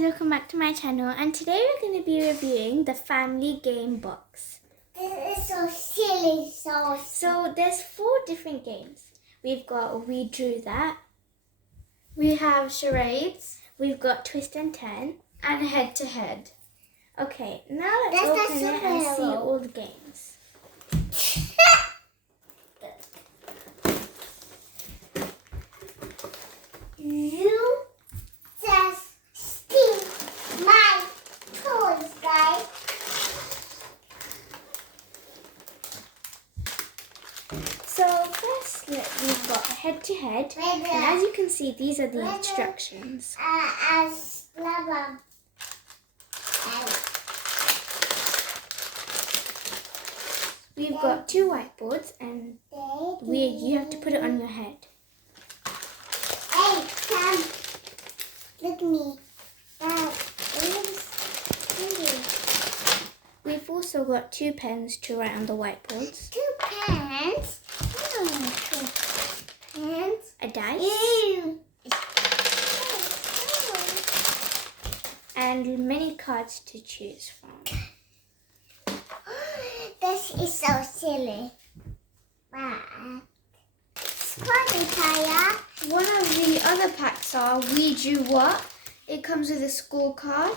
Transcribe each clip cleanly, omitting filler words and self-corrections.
guys, welcome back to my channel, and today we're going to be reviewing the family game box. This is so silly, So there's 4 different games. We've got We Drew That, We have charades we've got Twist and Turn. and head to head. Okay, now let's That's open the it and see superhero. all the games. You just steal my toys, guys. So first we've got Head to Head, and as you can see, these are the instructions. As blah blah. We've got 2 whiteboards, and you have to put it on your head. Hey, come. Look at me. Dad, We've also got 2 pens to write on the whiteboards, 2 pens. Oh, 2 pens. a dice, Ew. and many cards to choose from. This is so silly. But Spotty tire. One of the other packs are We Drew What. It comes with a scorecard,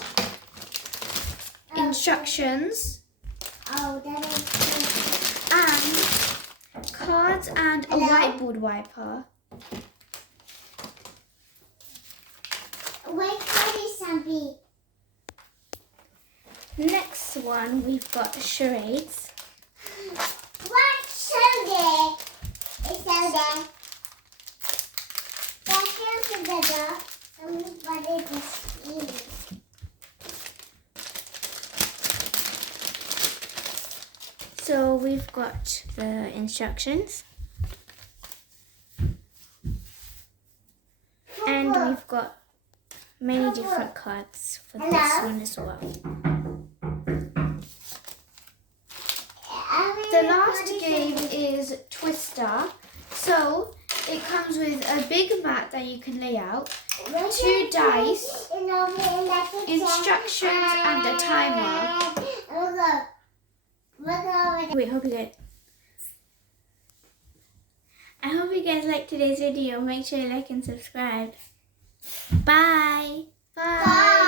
instructions, Oh, that is and cards and a Hello? whiteboard wiper. wait for this zombie. Next one, we've got charades. What soda? It's soda. That's your together. Somebody just eat. So we've got the instructions, and we've got many different cards for this Hello? one as well. The last game is Twister. So it comes with a big mat that you can lay out, 2 dice, instructions, and a timer. Wait, I hope you guys liked today's video. Make sure you like and subscribe. Bye. Bye.